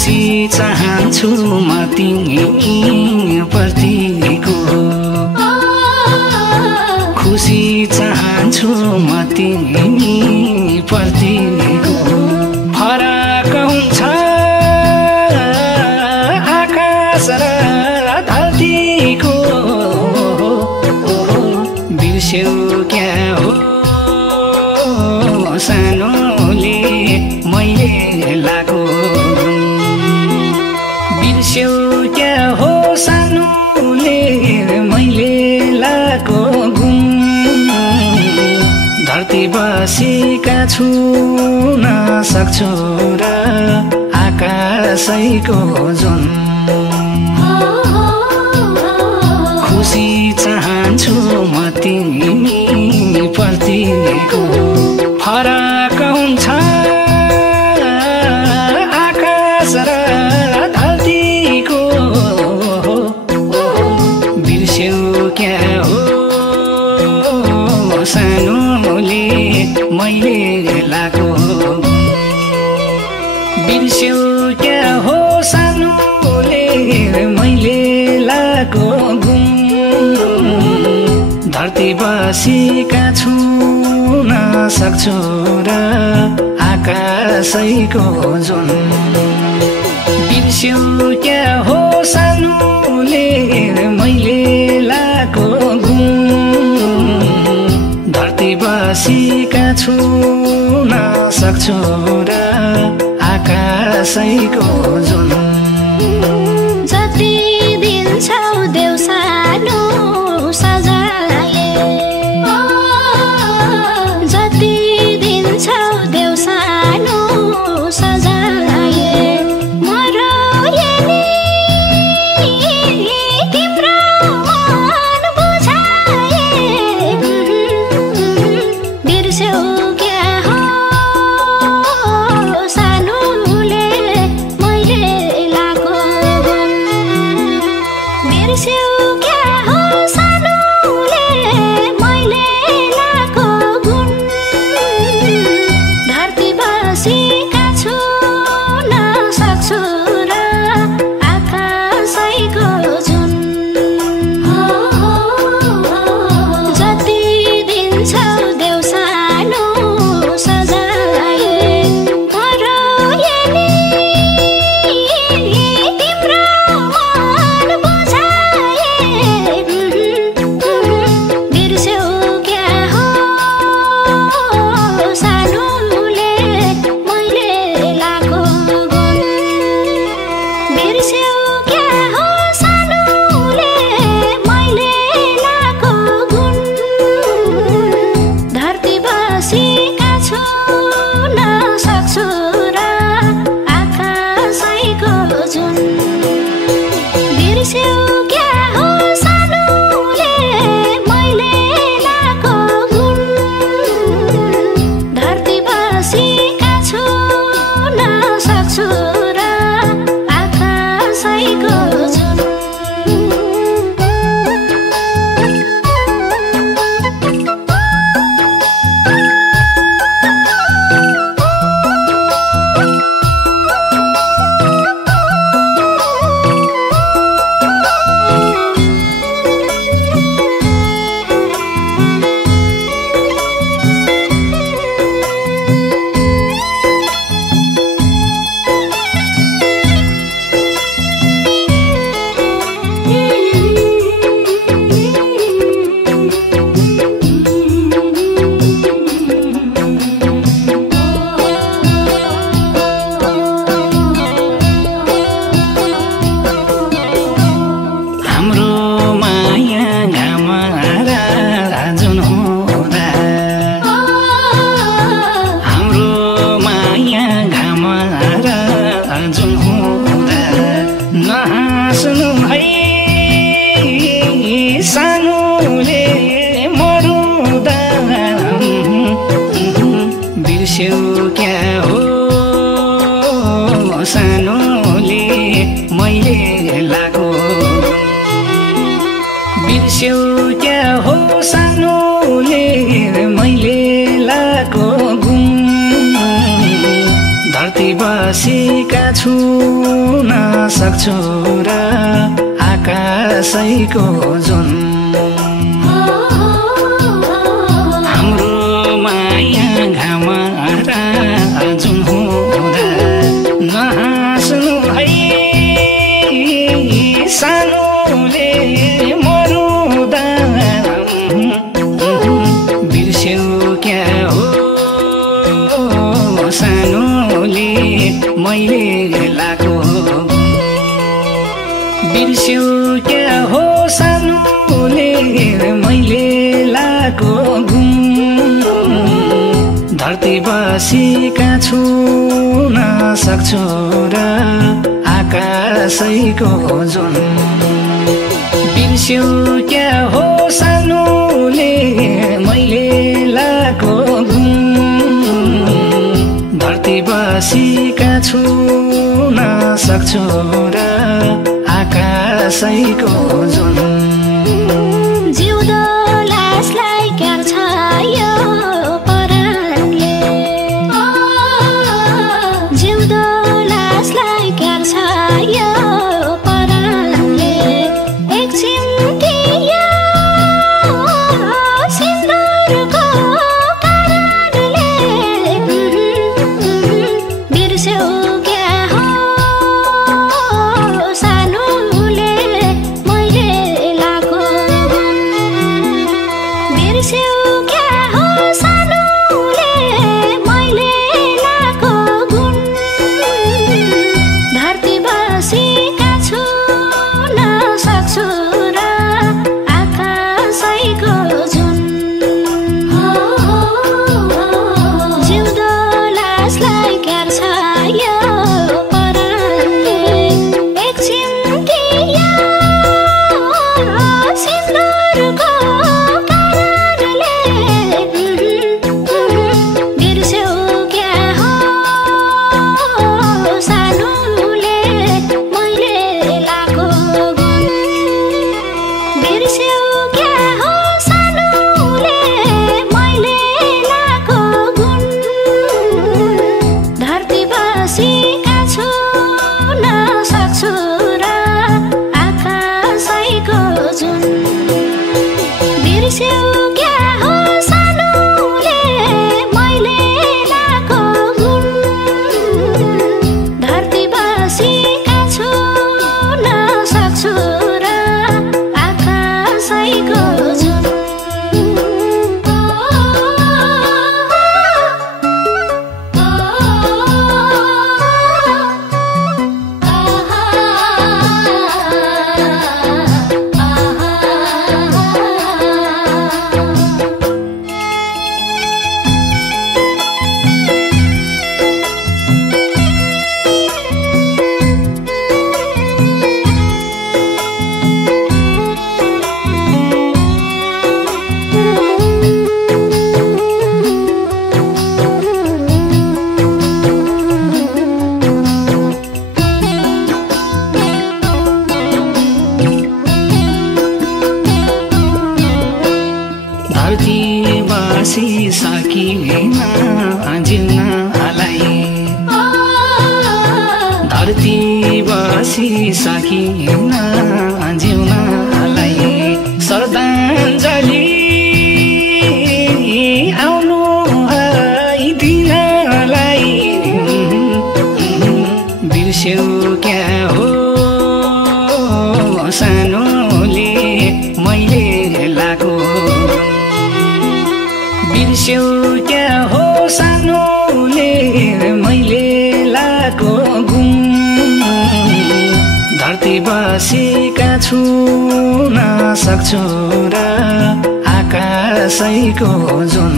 खुसी चाहन्छु म तिमी प्रतिको खुसी चाहन्छु म तिमी प्रतिको फरक हुन्छ आकाश र धरतीको बिर्स्यौ क्या हो सानोले मैले लाको बिर्स्यौ क्या हो सानोले मैले लाको घुम धरती बसेका छुन सक्छु र आकाशैको जुन खुसी चाहन्छु म तिमी प्रतिको फरक हुन्छ आकाश र धरतीको बिर्स्यौ क्या हो सानोले मैले लाको बिर्स्यौ क्या हो सानोले मैले लाको घुम धरती बसेका छुन सक्छु र आकाशैको जुन बिर्स्यौ क्या हो सानोले मैले लाको घुम धरती बसेका छुन सक्छु र आकाशैको जुन जति दिन्छौ देऊ सानो सजाले जति दिन्छौ देऊ सानो सजाले मरोए नि तिम्रो मन बुझाए बिर्स्यौ क्या हो सानोले मैले लाको बिर्स्यौ क्या हो सानोले मैले लाको गुण धरती बसेका छुन सक्छु र आकाशैको जुन जति दिन्छौ देऊ सानो सजाए मरोए नि तिम्रो मन बुझाए बिर्स्यौ क्या हो सानोले मैले लाको गुण बिर्स्यौ क्या हो सानोले मैले लाको गुण धरती बसेका छुन सक्छु र आकाशैको जुन बिर्स्यौ क्या हो सानोले मैले लाको गुण धरती बसेका छुन सक्छु र आकाशैको जुन हाम्रो माया घामरा जुन हुँदा हाम्रो माया घामरा जुन हुँदा नहाँस्नु है सानोले मरुँदा बिर्स्यौ क्या हो सानोले मैले लाको बिर्स्यौ क्या हो सानोले मैले लाको घुम धरती बसेका छुन सक्छु र आकाशैको जुन हाम्रो माया घाम जुन हुँदा नहाँस्नु है सानोले मरुँदा बिर्स्यौ क्या हो सानोले मैले लाको बिर्स्यौ क्या हो सानोले मैले लाको घुम धरती बसेका छुन सक्छु र आकाशैको जुन बिर्स्यौ क्या हो सानोले मैले लाको घुम धरती बसेका छुन सक्छु र आकाशैको जुन जिउँदो लासलाई क्यार्छ यो परानले जिउँदो लासलाई क्यार्छ यो परानले एक चिम्टी यो सिन्दुरको कारणले बिर्स्यौ क्या हो सानोले मैले लाको बिर्स्यौ क्या हो सानोले मैले लाको गुण धरती बसेका छुन सक्छु र आकाशैको जुन जिउँदो लासलाई क्यार्छ यो परानले एक चिम्टी यो सिन्दुरको कारणले बिर्स्यौ क्या हो सानोले मैले लाको गुण बिर्स्यौ क्या हो सानोले मैले लाको गुण धरती बसेका छुन सक्छु र आकाशैको जुन बिर्स्यौ क्या हो सानोले मैले लाको गुण धरती बसेका छुन सक्छु र आकाशैको जुन धरती बसिसकिन जिउनलाई धरती बसिसकिन जिउनलाई श्रद्धाञ्जली आउनु है दिनलाई बिर्स्यौ क्या हो सानोले मैले लाको बिर्स्यौ क्या हो सानोले मैले लाको घुम धरती बसेका छुन सक्छु र आकाशैको जुन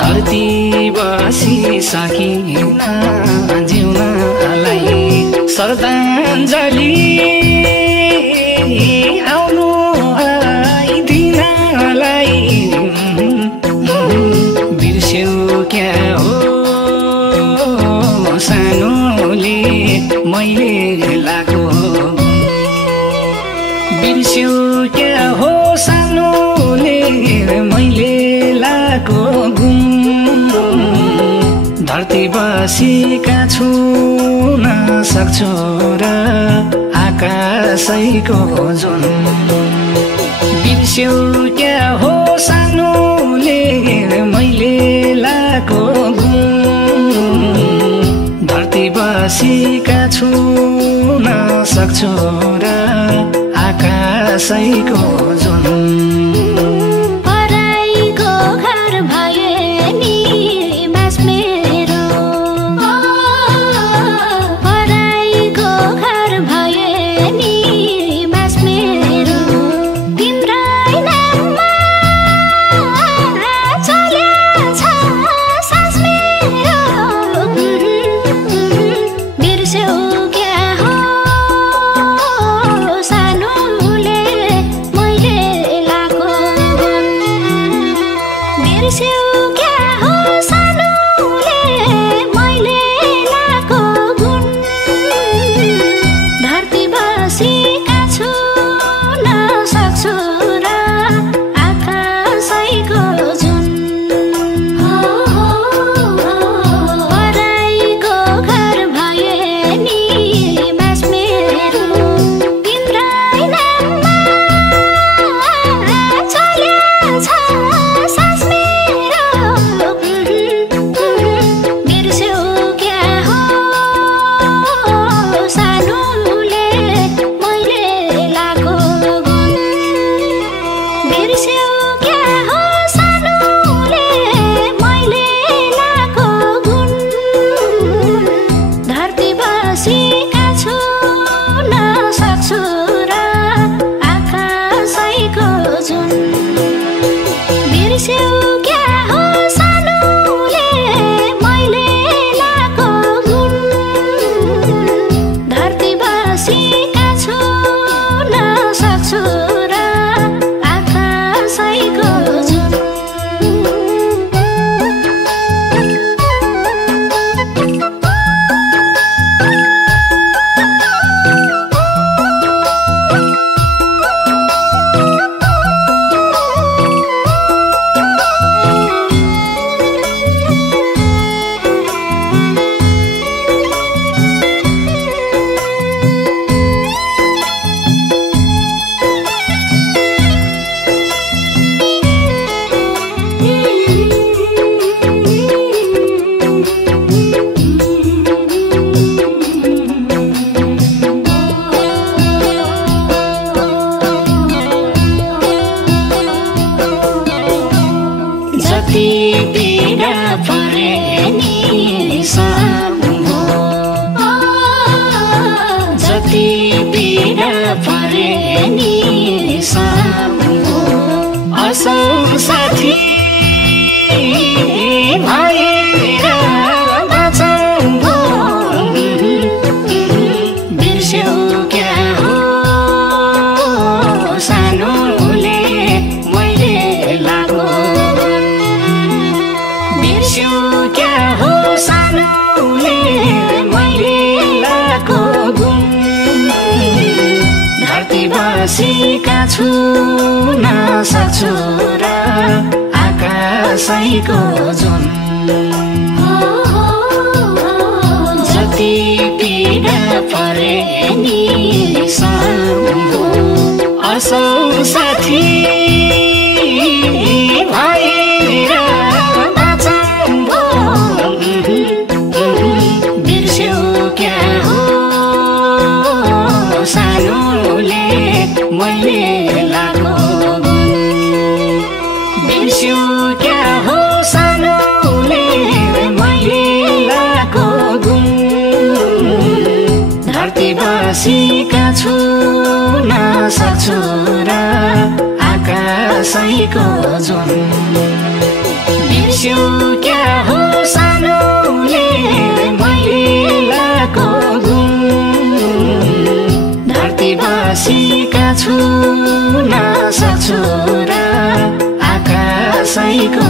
धरती बसिसकिन जिउनलाई श्रद्धाञ्जली आउनु है दिनलाई बिर्स्यौ क्या हो सानोले मैले लाको बिर्स्यौ क्या हो सानोले मैले लाको घुम धरती बसेका छुन सक्छु र आकाशैको जुन बिर्स्यौ क्या हो सानोले मैले लाको गुण धरती बसेका छुन सक्छु र आकाशैको जुन साथी भएर बाँचौँ बिर्स्यौ क्या हो सानोले मैले लाको बिर्स्यौ क्या हो सानोले मैले लाको गुण धरती बसेका छुन सक्छु र आकाशैको जुन जति पीडा परे नि सम्भो असौ साथी भएर बाँचौँ बिर्स्यौ क्या हो सानोले मैले लाको बिर्स्यौ क्या हो सानोले मैले लाको गुण धरती बसेका छुन सक्छु र आकाशैको जुन बिर्स्यौ क्या हो सानोले मैले लाको गुण धरती बसेका छुन सक्छु र आकाशैको